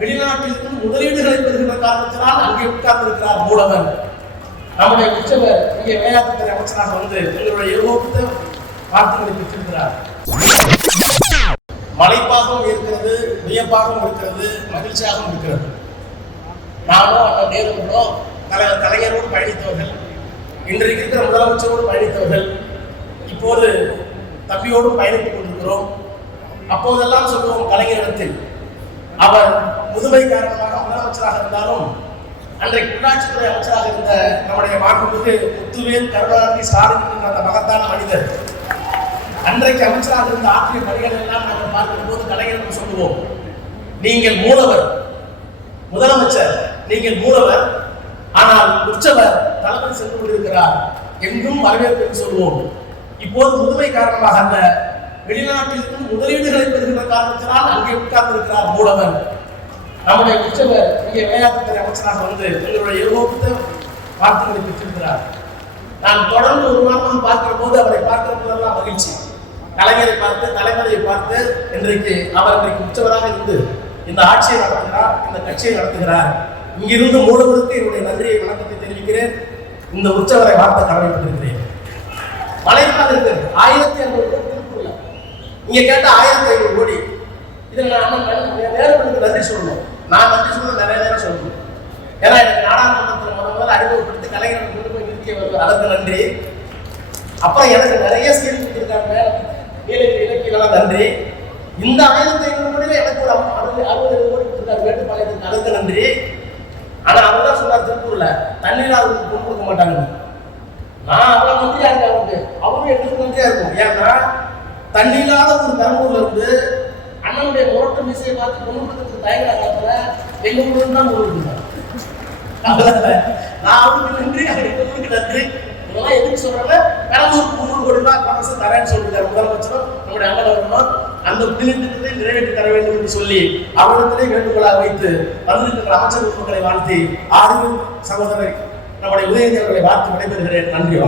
வெளிநாட்டிலிருந்து முதலீடுகளை பெறுகின்ற காரணத்தினால் அங்கே உட்கார்ந்திருக்கிறார் இருக்கிறார் மூலவன் நம்முடைய உச்சவர் இங்கே விளையாட்டுத்துறை அமைச்சராக வந்து எங்களுடைய ஏகோபித்த வார்த்தைகளை பெற்றிருக்கிறார் மலைப்பாகவும் இருக்கிறது வியப்பாகவும் இருக்கிறது மகிழ்ச்சியாகவும் இருக்கிறது. நானும் அண்ணன் நேருங்களோ தலைவர் கலைஞரோடு பயணித்தவர்கள் இன்றைக்கு இருக்கிற முதலமைச்சரோடு பயணித்தவர்கள் இப்போது தம்பியோடும் பயணித்துக் கொண்டிருக்கிறோம். அப்போதெல்லாம் சொல்லுவோம் கலைஞரிடத்தில் அவர் முதுமை காரணமாக முதலமைச்சராக இருந்தாலும் அன்றைக்கு உள்ளாட்சித்துறை அமைச்சராக இருந்த நம்முடைய மாண்புமிகு முத்துவேல் கருணாநிதி ஸ்டாலின் என்ற அந்த மகத்தான மனிதர். அன்றைக்கு அமைச்சராக இருந்த ஆற்றிய பணிகள் எல்லாம் நாங்கள் பார்க்கும் போது கலைஞர்கள் சொல்லுவோம் நீங்கள் மூலவர் முதலமைச்சர் நீங்கள் மூலவர் ஆனால் உற்சவர் தலைமை சென்று கொண்டிருக்கிறார் எங்கும் வரவேற்பு என்று சொல்லுவோம். இப்போது முதுமை காரணமாக அந்த வெளிநாட்டிலிருந்து முதலீடுகளை பெறுகிற காரணத்தினால் அங்கே உட்கார்ந்திருக்கிறார் மூலவர். நம்முடைய உற்சவர் இங்கே விளையாட்டுத்துறை அமைச்சராக வந்து எங்களுடைய ஏகோபித்த வார்த்தைகளை பெற்றிருக்கிறார். நான் தொடர்ந்து ஒரு மாதம் பார்க்கிற போது அவரை பார்க்கிற போதெல்லாம் மகிழ்ச்சி. கலைஞரை பார்த்து தலைவரை பார்த்து இன்றைக்கு அவர் இன்றைக்கு உற்சவராக இருந்து இந்த ஆட்சியை நடத்துகிறார் இந்த கட்சியை நடத்துகிறார். இங்கிருந்து மூலவருக்கு என்னுடைய நன்றியை வணக்கத்தை தெரிவிக்கிறேன். இந்த உற்சவரை பார்த்த கடமைப்பட்டிருக்கிறேன். மலைப்பாதை இருக்கிறது. ஆயிரத்தி ஐநூறு கோடி இங்கே இங்க கேட்ட ஆயிரத்தி ஐநூறு கோடி. இதில் நான் அண்ணன் நன்றி சொல்லணும் நான் வந்து சொன்ன நிறைய நேரம் சொல்லணும் ஏன்னா எனக்கு நாடாளுமன்றத்தில் முதல் முதல்ல அறிமுகப்படுத்தி கலைஞர் கொண்டு போய் நிறுத்திய வருவார் அதற்கு நன்றி. அப்புறம் எனக்கு நிறைய ஸ்கில் கொடுத்துருக்காங்க. நீலகிரி இலக்கியெல்லாம் நன்றி. இந்த ஆயிரத்தி ஐநூறு கோடியில் எனக்கு ஒரு அறுபது அறுபது கோடி கொடுத்துருக்காரு வேட்டுப்பாளையத்துக்கு அதற்கு நன்றி. ஆனால் அவர் தான் சொன்னார் திருப்பூரில் தண்ணீர் அவருக்கு கொண்டு கொடுக்க மாட்டாங்க நான் அவ்வளோ நன்றியாக இருக்கேன் அவருக்கு? அவரும் எங்களுக்கு நன்றியாக இருக்கும். ஏன்னா தண்ணி இல்லாத ஒரு பெரம்பூர்ல இருந்து அண்ணனுடைய முரட்டு மிசையை பார்த்து கொண்டு கொடுக்கறதுக்கு தயங்குறாங்க எங்க ஊருக்கு தான் ஊருக்கு நன்றி சொல்றாங்க பெரம்பூருக்கு முந்நூறு கோடி அந்த தர வேண்டும் என்று சொல்லி அவரிடத்திலே வேண்டுகோளாக வைத்து வந்திருக்கிற அமைச்சர் உறுப்புகளை வாழ்த்தி ஆறு சகோதரர் நம்முடைய உதயநிதி அவர்களை வாழ்த்து விடைபெறுகிறேன். நன்றி